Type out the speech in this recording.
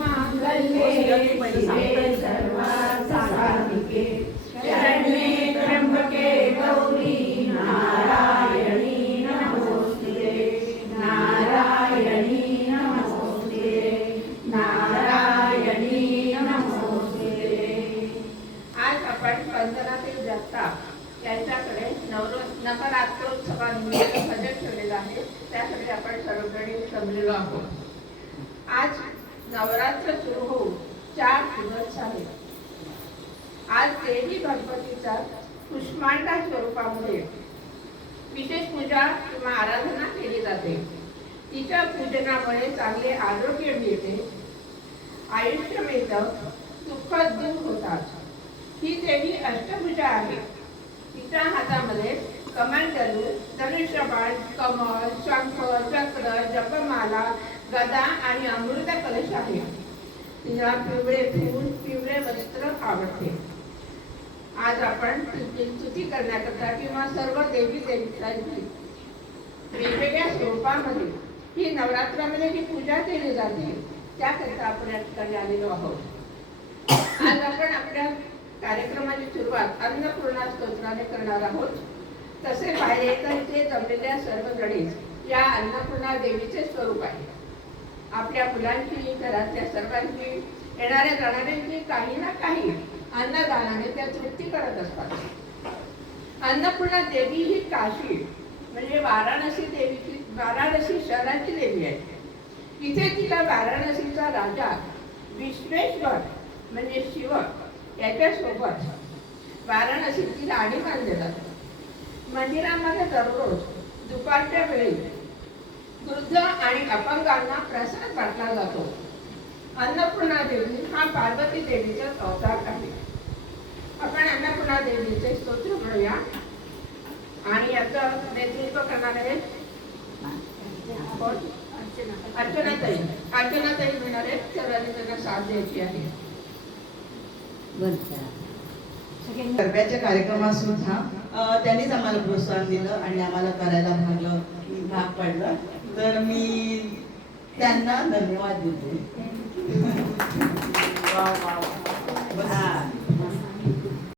मांगल्ये शरण्ये त्र्यंबके गौरी नारायणी नमोस्तुते नारायणी नमोस्तुते नारायणी नमोस्तुते आज आपण वंदनातील जगताप यांच्याकडे नवर नवरात्रोत्सवानिमित्त भजन ठेवलेलं आहे. त्यासाठी आपण सर्वजणी जमलेलो आहोत. आज नवरात्र सुरू होऊन चार दिवस झाले. आज देवी गणपतीचा कुष्मांडा स्वरूपामुळे विशेष पूजा किंवा आराधना केली जाते. तिच्या पूजनामुळे चांगले आरोग्य मिळते. आयुष्य मिळतं दुःख दूर होतात. ही देवी अष्टभुजा आहे. तिच्या हातामध्ये कमंडलू धनुष्यबाण कमळ शंख चक्र जपमाला गदा आणि अमृत कलश आहे. तिला पिवळे फिरून पिवळे वस्त्र आवडते. आज आपण स्तुती करण्याकरता किंवा सर्व देवी देवतांची वेगवेगळ्या स्वरूपामध्ये ही नवरात्रामध्ये जी पूजा केली जाते त्याकरता आपण या ठिकाणी आलेलो आहोत. आज आपण आपल्या कार्यक्रमाची सुरुवात अन्नपूर्णा स्तोत्राने करणार आहोत. तसे पाहिले तर इथे जमलेल्या सर्व गणेश या अन्नपूर्णा देवीचे स्वरूप आहे आपल्या मुलांची घरातल्या सर्वांची येणाऱ्या जाणाऱ्यांची काही ना काही अन्नदानाने त्या तृप्ती करत असतात. अन्नपूर्णा देवी ही काशी म्हणजे वाराणसी देवीची वाराणसी शहराची देवी आहे. इथे तिला वाराणसीचा राजा विश्वेश्वर म्हणजे शिव याच्यासोबत वाराणसीची राणी मानले जाते. मंदिरामध्ये दररोज दुपारच्या वेळी वृद्ध आणि अपंगांना प्रसाद वाटला जातो. अन्नपूर्णा देवी हा पार्वती देवीचा अवतार आहे. आपण अन्नपूर्णा देवीचे स्तोत्र म्हणूया. आणि याचं नेतृत्व करणार आहे? अर्चनाताई. अर्चनाताई म्हणणार आहेत सर्वांनी त्यांना साथ द्यायची आहे. गरब्याच्या कार्यक्रमात सुद्धा त्यांनीच आम्हाला प्रोत्साहन दिलं आणि आम्हाला करायला भागलं भाग पडलं. तर मी त्यांना धन्यवाद देते.